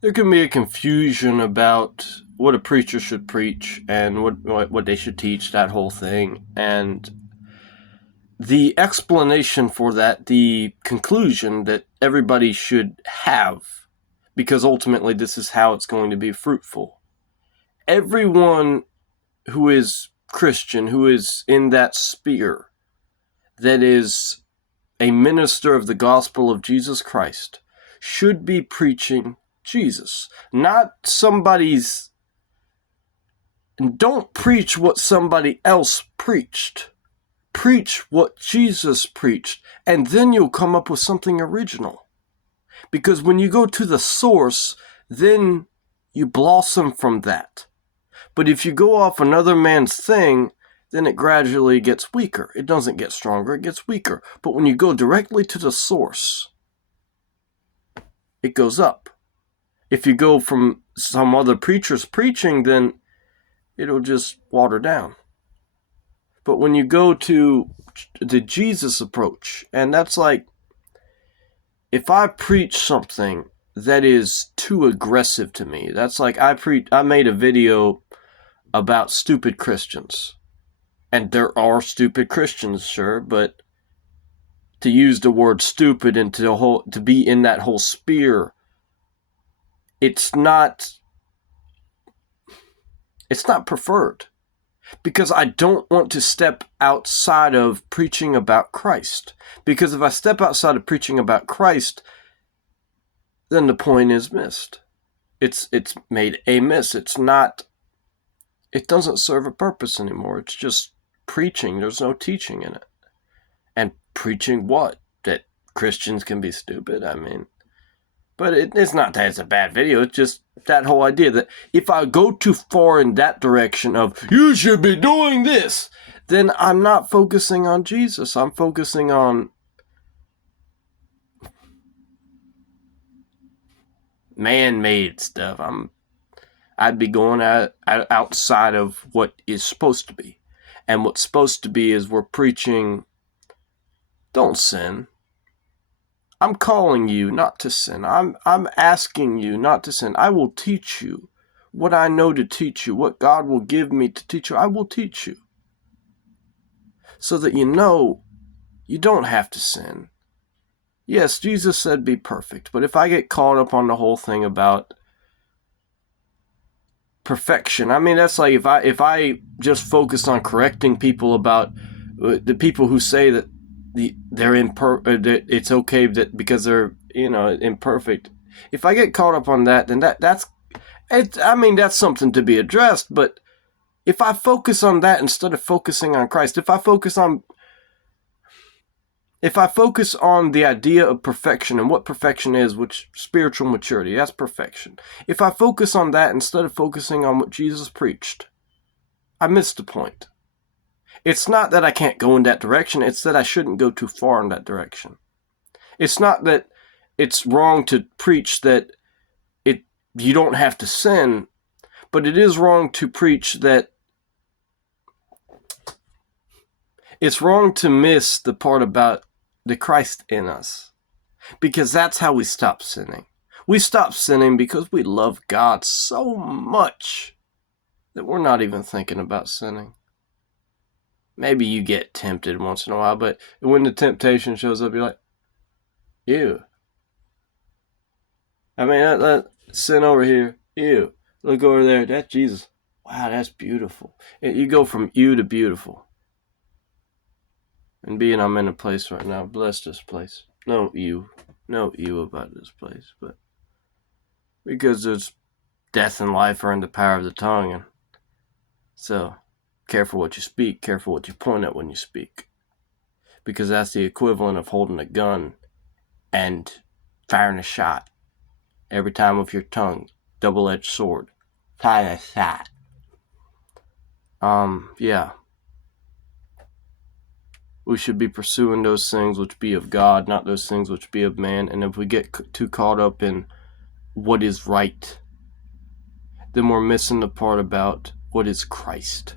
There can be a confusion about what a preacher should preach and what they should teach, that whole thing. And the explanation for that, the conclusion that everybody should have, because ultimately this is how it's going to be fruitful. Everyone who is Christian, who is in that sphere, that is a minister of the gospel of Jesus Christ, should be preaching Jesus, not somebody's. Don't preach what somebody else preached. Preach what Jesus preached, and then you'll come up with something original. Because when you go to the source, then you blossom from that. But if you go off another man's thing, then it gradually gets weaker. It doesn't get stronger, it gets weaker. But when you go directly to the source, it goes up. If you go from some other preacher's preaching, then it'll just water down. But when you go to the Jesus approach, and that's like, if I preach something that is too aggressive to me, that's like I made a video about stupid Christians. And there are stupid Christians, sure, but to use the word stupid and to be in that whole sphere, it's not preferred, because I don't want to step outside of preaching about Christ. Because if I step outside of preaching about Christ, then the point is missed. It's made a miss. It doesn't serve a purpose anymore. It's just preaching. There's no teaching in it. And preaching what? That Christians can be stupid? I mean, but it's not that it's a bad video. It's just that whole idea that if I go too far in that direction of, you should be doing this, then I'm not focusing on Jesus. I'm focusing on man-made stuff. I'd be going outside of what is supposed to be. And what's supposed to be is we're preaching, don't sin. I'm calling you not to sin. I'm asking you not to sin. I will teach you what I know to teach you, what God will give me to teach you. I will teach you, so that you know you don't have to sin. Yes, Jesus said be perfect, but if I get caught up on the whole thing about perfection, I mean, that's like if I just focus on correcting people about the people who say that they're it's okay that because they're imperfect. If I get caught up on that, then that's something to be addressed. But if I focus on that instead of focusing on Christ, if I focus on the idea of perfection and what perfection is, which spiritual maturity, that's perfection. If I focus on that instead of focusing on what Jesus preached, I missed the point. It's not that I can't go in that direction, it's that I shouldn't go too far in that direction. It's not that it's wrong to preach that you don't have to sin, but it is wrong to preach that it's wrong to miss the part about the Christ in us, because that's how we stop sinning. We stop sinning because we love God so much that we're not even thinking about sinning. Maybe you get tempted once in a while, but when the temptation shows up, you're like, ew. I mean, that sin over here, ew. Look over there, that's Jesus. Wow, that's beautiful. You go from ew to beautiful. And being I'm in a place right now, bless this place. No ew about this place, but because there's death and life are in the power of the tongue, and so careful what you speak, careful what you point at when you speak. Because that's the equivalent of holding a gun and firing a shot. Every time with your tongue. Double-edged sword. Fire a shot. Yeah. We should be pursuing those things which be of God, not those things which be of man. And if we get too caught up in what is right, then we're missing the part about what is Christ.